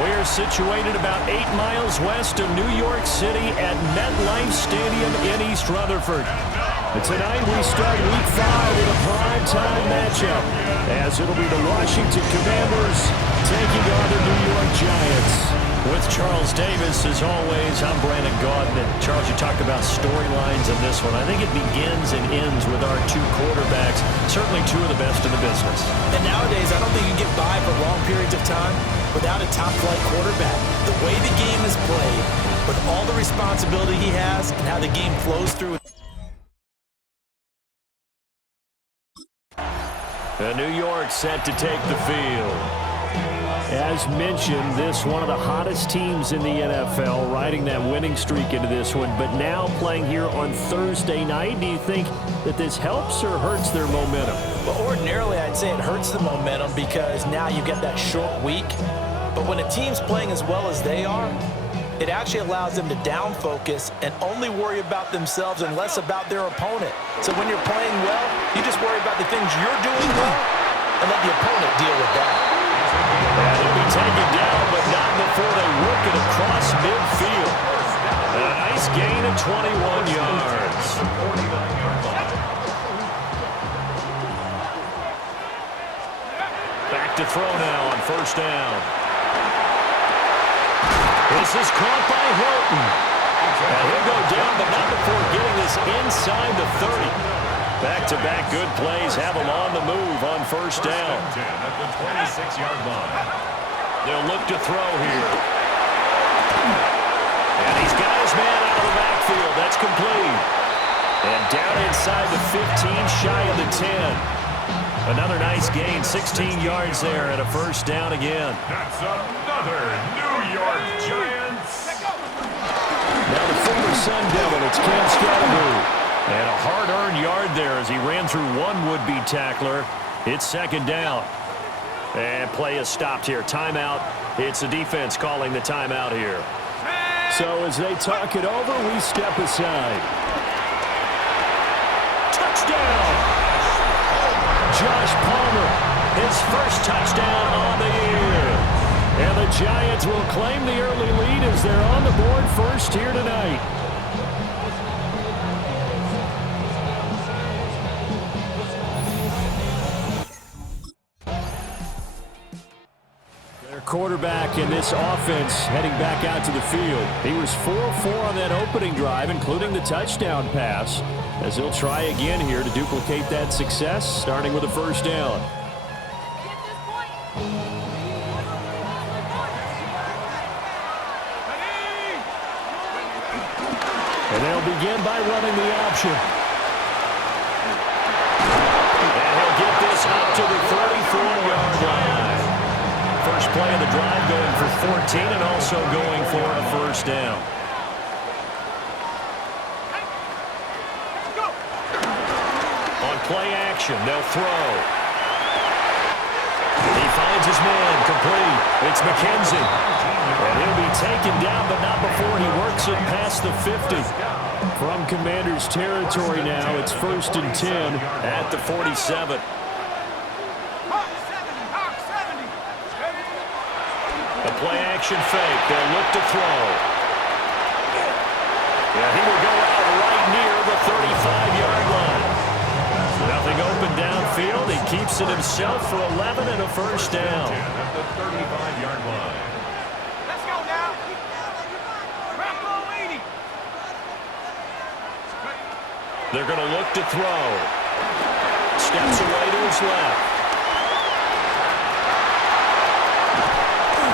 We're situated about 8 miles west of New York City at MetLife Stadium in East Rutherford. And tonight we start Week 5 with a primetime matchup, as it'll be the Washington Commanders taking on the New York Giants. With Charles Davis, as always, I'm Brandon Gaudin. And Charles, you talked about storylines in this one. I think it begins and ends with our two quarterbacks, certainly two of the best in the business. And nowadays, I don't think you can get by for long periods of time without a top-flight quarterback. The way the game is played, with all the responsibility he has and how the game flows through. New York set to take the field. As mentioned, this one of the hottest teams in the NFL, riding that winning streak into this one, but now playing here on Thursday night. Do you think that this helps or hurts their momentum? Well, ordinarily, I'd say it hurts the momentum because now you get that short week. But when a team's playing as well as they are, it actually allows them to down focus and only worry about themselves and less about their opponent. So when you're playing well, you just worry about the things you're doing well and let the opponent deal with that. And he'll be taken down, but not before they work it across midfield. And a nice gain of 21 yards. Back to throw now on first down. This is caught by Hilton. And he'll go down, but not before getting this inside the 30. Back-to-back good plays have him on the move on first down. At the 26-yard line. They'll look to throw here. And he's got his man out of the backfield. That's complete. And down inside the 15, shy of the 10. Another nice gain, 16 yards there, and a first down again. That's another New York Giants. Now the former Sun Devil, it's Cam Scattergood. And a hard-earned yard there as he ran through one would-be tackler. It's second down. And play is stopped here. Timeout. It's the defense calling the timeout here. So as they talk it over, we step aside. Touchdown! Josh Palmer, his first touchdown on the year. And the Giants will claim the early lead as they're on the board first here tonight. Quarterback in this offense heading back out to the field. He was 4-4 on that opening drive, including the touchdown pass, as he'll try again here to duplicate that success, starting with a first down. And they'll begin by running the option. And he'll get this up to the 34-yard line. First play of the drive going for 14 and also going for a first down. On play action, they'll throw. He finds his man, complete. It's McKenzie. And he'll be taken down, but not before he works it past the 50. From Commanders territory now, it's 1st and 10 at the 47. Play-action fake. They'll look to throw. Yeah, he will go out right near the 35-yard line. Nothing open downfield. He keeps it himself for 11 and a first down. At the 35-yard line. Let's go now. They're going to look to throw. Steps away to his left.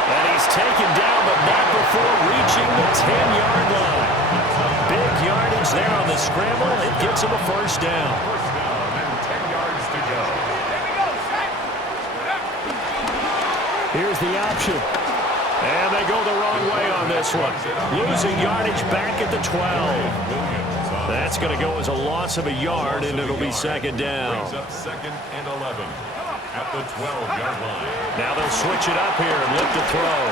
And he's taken down, but not before reaching the 10-yard line. Big yardage there on the scramble. It gets him a first down. First down and 10 yards to go. Here's the option. And they go the wrong way on this one. Losing yardage back at the 12. That's going to go as a loss of a yard, and it'll be second down. Brings up 2nd and 11. At the 12-yard line. Now they'll switch it up here and look to throw.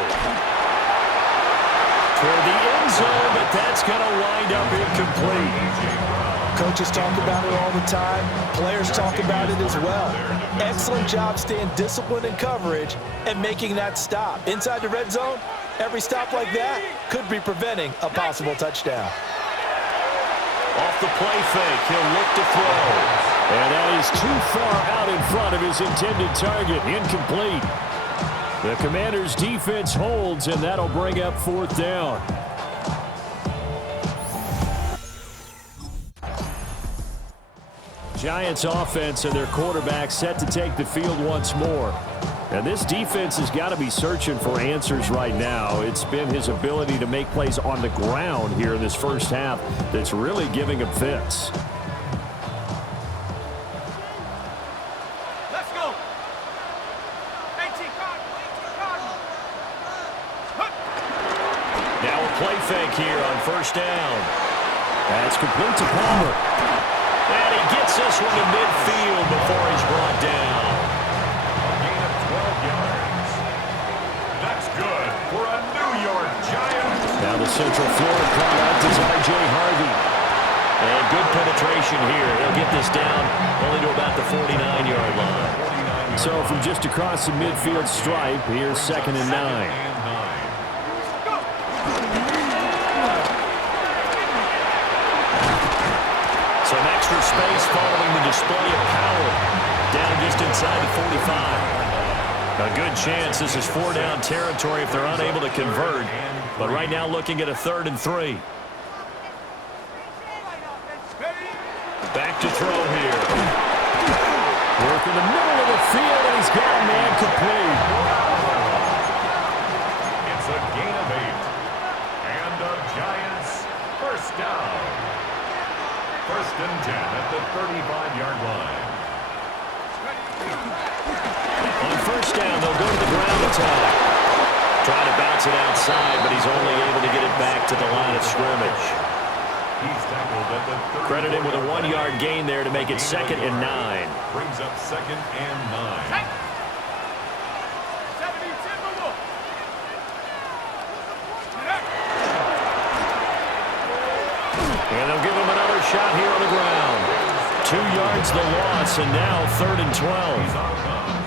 Toward the end zone, but that's going to wind up incomplete. Coaches talk about it all the time. Players talk about it as well. Excellent job staying disciplined in coverage and making that stop. Inside the red zone, every stop like that could be preventing a possible touchdown. Off the play fake, he'll look to throw. And that is too far out in front of his intended target. Incomplete. The Commanders' defense holds, and that'll bring up fourth down. Giants offense and their quarterback set to take the field once more. And this defense has got to be searching for answers right now. It's been his ability to make plays on the ground here in this first half that's really giving him fits. Let's go. 18 Cardinal. Now a play fake here on first down. That's complete to Palmer. And he gets this one to midfield before he's brought down. Gain of 12 yards. That's good for a New York Giants. Now the Central Florida product is R.J. Harvey. And good penetration here. He'll get this down only to about the 49-yard line. So from just across the midfield stripe, here's 2nd and 9. Some extra space following the display of power. Down just inside the 45. A good chance this is 4-down territory if they're unable to convert. But right now looking at a 3rd and 3. Back to throw here. Work in the middle of the field, and he's got a man complete. It's a gain of 8. And the Giants first down. 1st and 10 at the 35-yard line. On first down, they'll go to the ground attack. Trying to bounce it outside, but he's only able to get it back to the line of scrimmage. He's tackled at the 34. Credit him with a 1-yard gain there to make it 2nd and 9. Brings up 2nd and 9. And they'll give him another shot here on the ground. 2 yards the loss, and now 3rd and 12.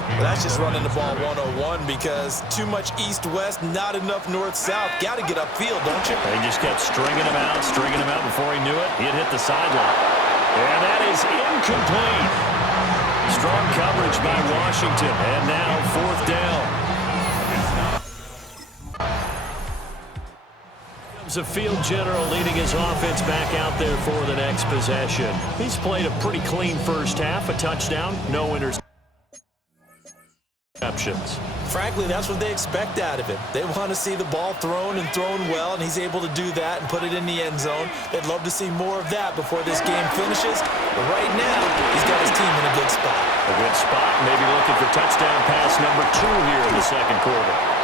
Well, that's just running the ball 101 because too much east-west, not enough north-south. Got to get upfield, don't you? They just kept stringing him out before he knew it. He'd hit the sideline. And that is incomplete. Strong coverage by Washington, and now 4th down. A field general leading his offense back out there for the next possession. He's played a pretty clean first half, a touchdown, no interceptions. Frankly, that's what they expect out of him. They want to see the ball thrown and thrown well, and he's able to do that and put it in the end zone. They'd love to see more of that before this game finishes. But right now, he's got his team in a good spot. A good spot, maybe looking for touchdown pass number 2 here in the 2nd quarter.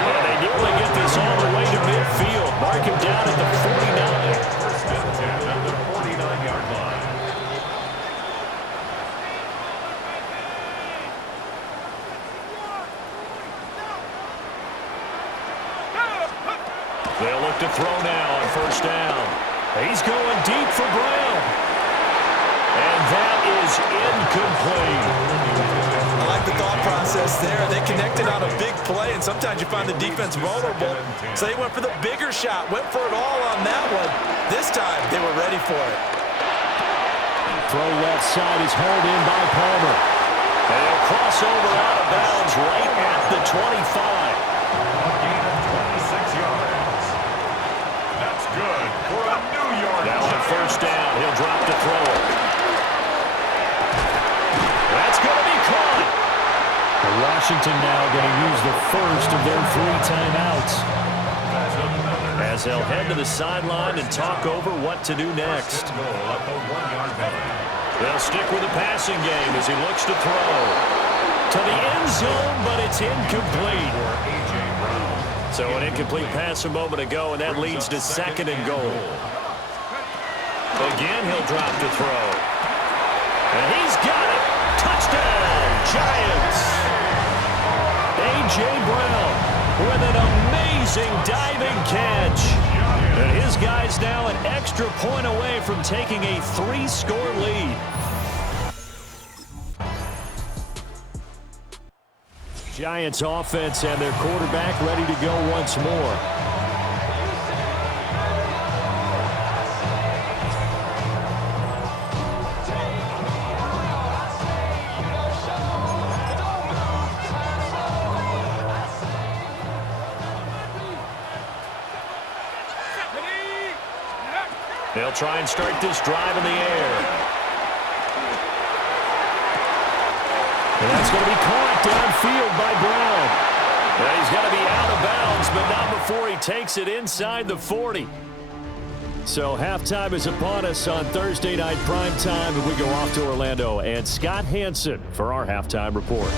And they nearly get this all the way to midfield. Mark him down at the 49. 1st and 10 at the 49-yard line. They'll look to throw now on first down. He's going deep for Brown. And that is incomplete. I like the thought process there. They connected on a big play, and sometimes you find the defense vulnerable. So they went for the bigger shot, went for it all on that one. This time, they were ready for it. Throw left side is hauled in by Palmer. And he'll cross over out of bounds right at the 25. A gain of 26 yards. That's good for a New York Now on Giants. first down, he'll drop to throw it. That's going to be caught. Washington now going to use the first of their 3 timeouts, as they'll head to the sideline and talk over what to do next. Goal at the 1-yard line. They'll stick with the passing game as he looks to throw. To the end zone, but it's incomplete. A.J. Brown. So an incomplete pass a moment ago, and that leads to 2nd and goal. Again, he'll drop to throw. And he's got it. Touchdown, Giants. A.J. Brown with an amazing diving catch. And his guys now an extra point away from taking a 3-score lead. Giants offense and their quarterback ready to go once more. They'll try and start this drive in the air. And that's going to be caught downfield by Brown. Well, he's got to be out of bounds, but not before he takes it inside the 40. So halftime is upon us on Thursday night primetime, and we go off to Orlando. And Scott Hansen for our halftime report.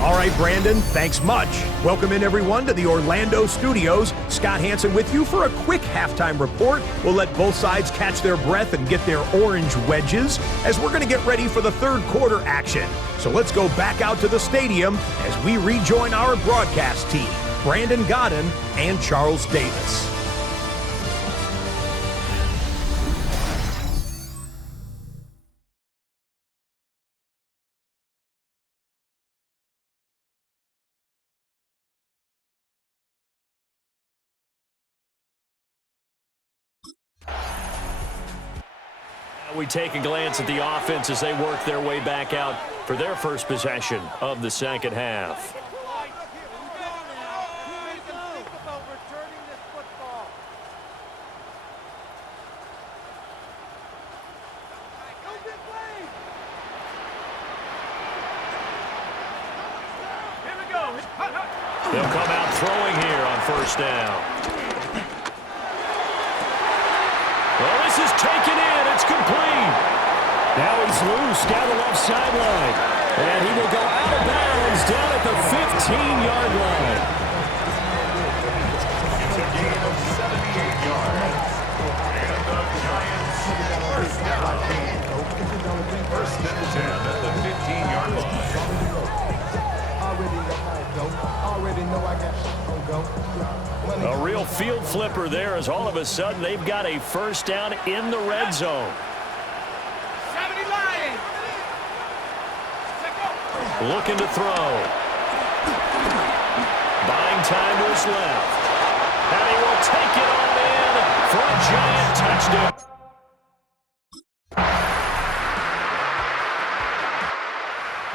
All right, Brandon, thanks much. Welcome in, everyone, to the Orlando studios. Scott Hansen with you for a quick halftime report. We'll let both sides catch their breath and get their orange wedges as we're going to get ready for the third quarter action. So let's go back out to the stadium as we rejoin our broadcast team, Brandon Godden and Charles Davis. We take a glance at the offense as they work their way back out for their first possession of the second half. They'll come out throwing here on first down. Well, this is taken in. It's complete. Now he's loose down the left sideline. And he will go out of bounds down at the 15-yard line. It's a gain of 78 yards. And the Giants first down. First and 10 at the 15-yard line. A real field flipper there as all of a sudden they've got a first down in the red zone. 70 Lions. Looking to throw. Buying time to his left. And he will take it on in for a Giant touchdown.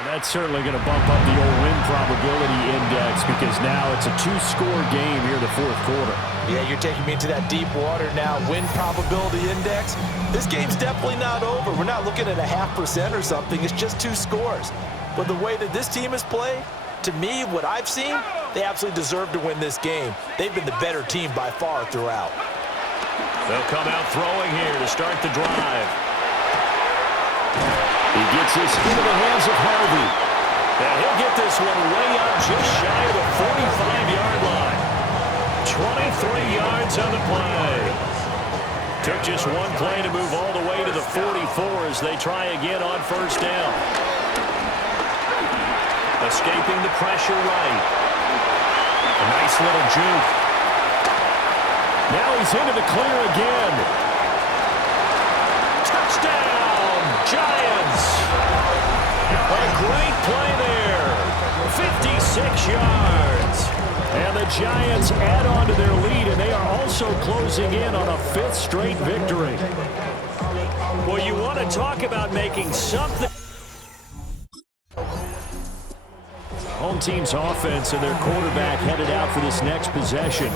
That's certainly going to bump up the old win probability index because now it's a 2-score game here in the fourth quarter. Yeah, you're taking me into that deep water now. Win probability index. This game's definitely not over. We're not looking at a 0.5% or something. It's just 2 scores. But the way that this team has played, to me, what I've seen, they absolutely deserve to win this game. They've been the better team by far throughout. They'll come out throwing here to start the drive. He gets this into the hands of Harvey. And he'll get this one way up just shy of the 45-yard line. 23 yards on the play. Took just one play to move all the way to the 44 as they try again on first down. Escaping the pressure right. A nice little juke. Now he's into the clear again. Touchdown, Giants. A great play there. 56 yards. And the Giants add on to their lead, and they are also closing in on a 5th straight victory. Well, you want to talk about making something. Home team's offense and their quarterback headed out for this next possession.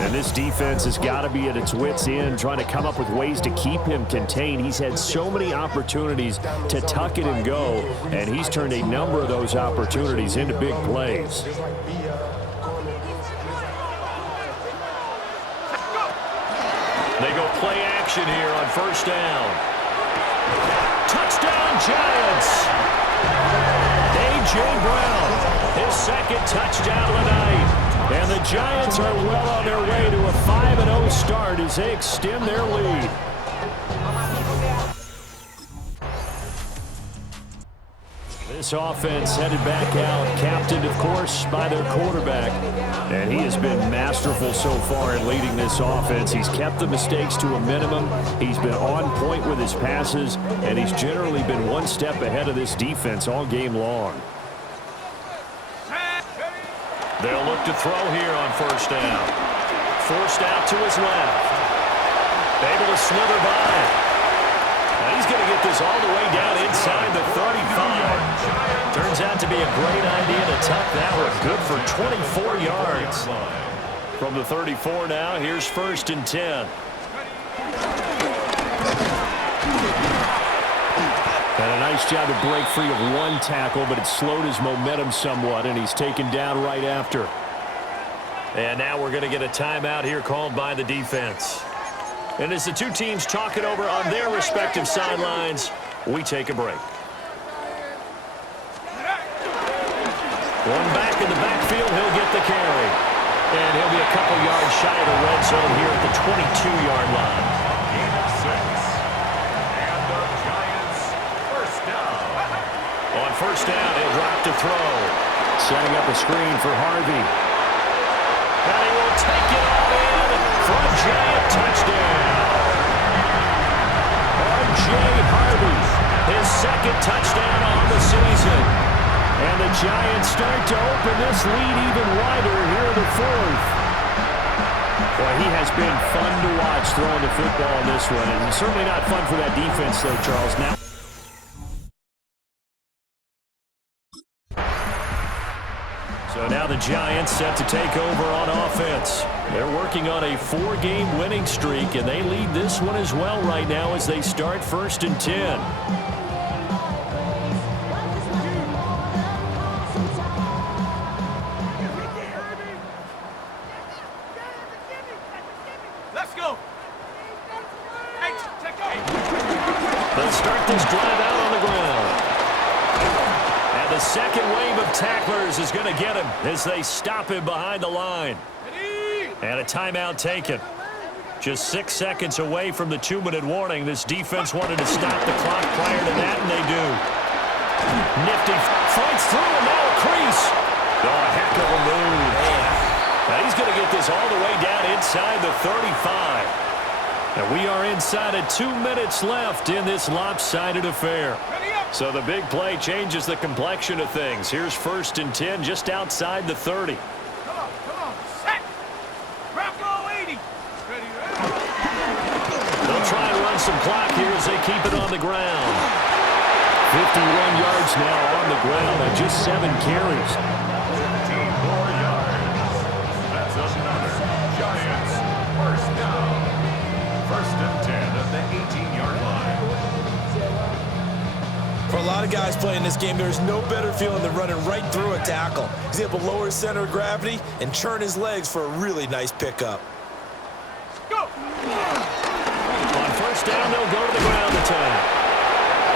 And this defense has got to be at its wits' end, trying to come up with ways to keep him contained. He's had so many opportunities to tuck it and go, and he's turned a number of those opportunities into big plays. They go play action here on first down. Touchdown, Giants! A.J. Brown, his second touchdown of the night. And the Giants are well on their way to a 5-0 start as they extend their lead. This offense headed back out, captained, of course, by their quarterback. And he has been masterful so far in leading this offense. He's kept the mistakes to a minimum. He's been on point with his passes, and he's generally been one step ahead of this defense all game long. They'll look to throw here on first down. Forced out to his left. Able to slither by it. Now he's going to get this all the way down inside the 35. Turns out to be a great idea to tuck that one. Good for 24 yards. From the 34 now, here's 1st and 10. And a nice job to break free of one tackle, but it slowed his momentum somewhat, and he's taken down right after. And now we're going to get a timeout here called by the defense. And as the two teams talk it over on their respective sidelines, we take a break. One back in the backfield, he'll get the carry. And he'll be a couple yards shy of the red zone here at the 22-yard line. Gain of 6. And the Giants first down. On first down, he'll drop to throw. Setting up a screen for Harvey. And he will take it all in for a Giant touchdown. R.J. Harvey, his second touchdown on the season. And the Giants start to open this lead even wider here in the 4th. Boy, he has been fun to watch throwing the football in this one. And certainly not fun for that defense, though, Charles. Now, so now the Giants set to take over on offense. They're working on a 4-game winning streak, and they lead this one as well right now as they start 1st and 10. Let's go. They'll start this drive out on the ground. And the second wave of tacklers is going to get him as they stop him behind the line. And a timeout taken. Just 6 seconds away from the 2-minute warning. This defense wanted to stop the clock prior to that, and they do. Nifty fights through, and now a crease. Oh, a heck of a move. Now he's going to get this all the way down inside the 35. And we are inside of 2 minutes left in this lopsided affair. So the big play changes the complexion of things. Here's 1st and 10 just outside the 30. Come on, set. Bronco 80. Ready. They'll try and run some clock here as they keep it on the ground. 51 yards now on the ground and just 7 carries. 15 more yards. That's another Giants first down. 1st and 10 at the 18-yard line. For a lot of guys playing this game, there's no better feeling than running right through a tackle. He's able to lower his center of gravity and churn his legs for a really nice pickup. Go. On first down, they'll go to the ground attack.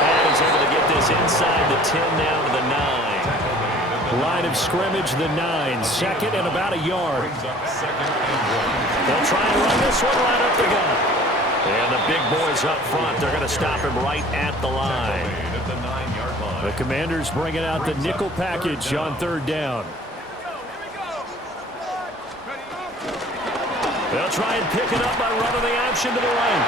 And he's able to get this inside the 10 now to the 9. Line of scrimmage, the 9. Second and about a yard. They'll try and run this one right up the gut. And the big boys up front, they're going to stop him right at the line. The Commanders bringing out the nickel package on 3rd down. They'll try and pick it up by running the option to the right.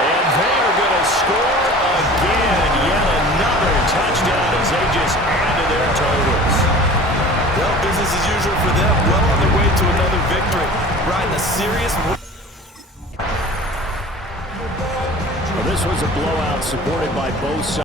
And they're going to score again. Yet another touchdown as they just add to their totals. Well, business as usual for them. Well on their way to another victory. Riding a serious... Well, this was a blowout supported by both sides.